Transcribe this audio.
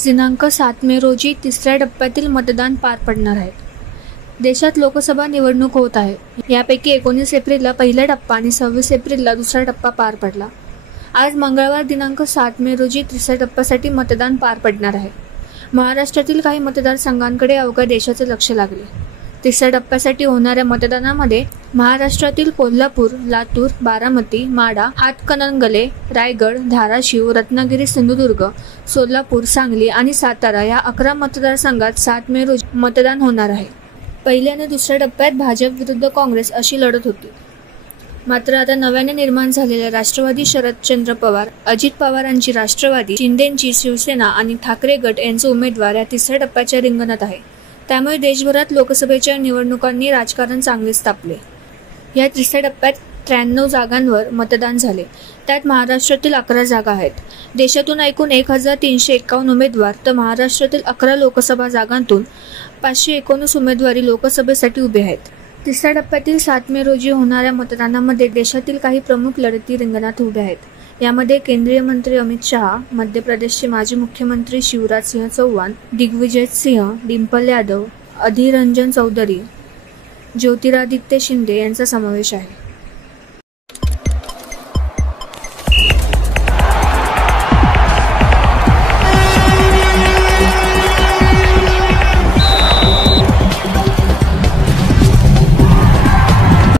आज दिनांक 7 मे रोजी तिसऱ्या टप्प्यातील मतदान पार पडणार आहे. देशात लोकसभा निवडणूक होत आहे. यापैकी 19 एप्रिलला पहिला टप्पा आणि 26 एप्रिलला दुसरा टप्पा पार पडला. आज मंगळवार दिनांक 7 मे रोजी तिसऱ्या टप्प्यासाठी मतदान पार पडणार आहे. महाराष्ट्रातील काही मतदारसंघांकडे अवघ्या देशाचे लक्ष लागले. तिसऱ्या टप्प्यासाठी होणाऱ्या मतदानामध्ये महाराष्ट्रातील कोल्हापूर, लातूर, बारामती, माढा, हातकणंगले, रायगड, धाराशिव, रत्नागिरी, सिंधुदुर्ग, सोलापूर, सांगली आणि सातारा या 11 मतदारसंघात 7 मे रोजी मतदान होणार आहे. पहिल्या आणि दुसऱ्या टप्प्यात भाजप विरुद्ध काँग्रेस अशी लढत होती. मात्र आता नव्याने निर्माण झालेल्या राष्ट्रवादी शरदचंद्र पवार, अजित पवारांची राष्ट्रवादी, शिंदेंची शिवसेना आणि ठाकरे गट यांचे उमेदवार या तिसऱ्या टप्प्याच्या रिंगणात आहे. त्यामुळे देशभरात लोकसभेच्या निवडणुकांनी राजकारण चांगलेच तापले. या तिसऱ्या टप्प्यात 93 जागांवर मतदान झाले. त्यात महाराष्ट्रातील 11 जागा आहेत. देशातून एकूण 1351 उमेदवार तर महाराष्ट्रातील 11 लोकसभा जागांतून 519 उमेदवारी लोकसभेसाठी उभे आहेत. तिसऱ्या टप्प्यातील 7 मे रोजी होणाऱ्या मतदानामध्ये देशातील काही प्रमुख लढती रिंगणात उभ्या आहेत. यामध्ये केंद्रीय मंत्री अमित शहा, मध्य प्रदेशचे माजी मुख्यमंत्री शिवराज सिंह चौहान, दिग्विजय सिंह, डिंपल यादव, अधीर रंजन चौधरी, ज्योतिरादित्य शिंदे यांचा समावेश आहे.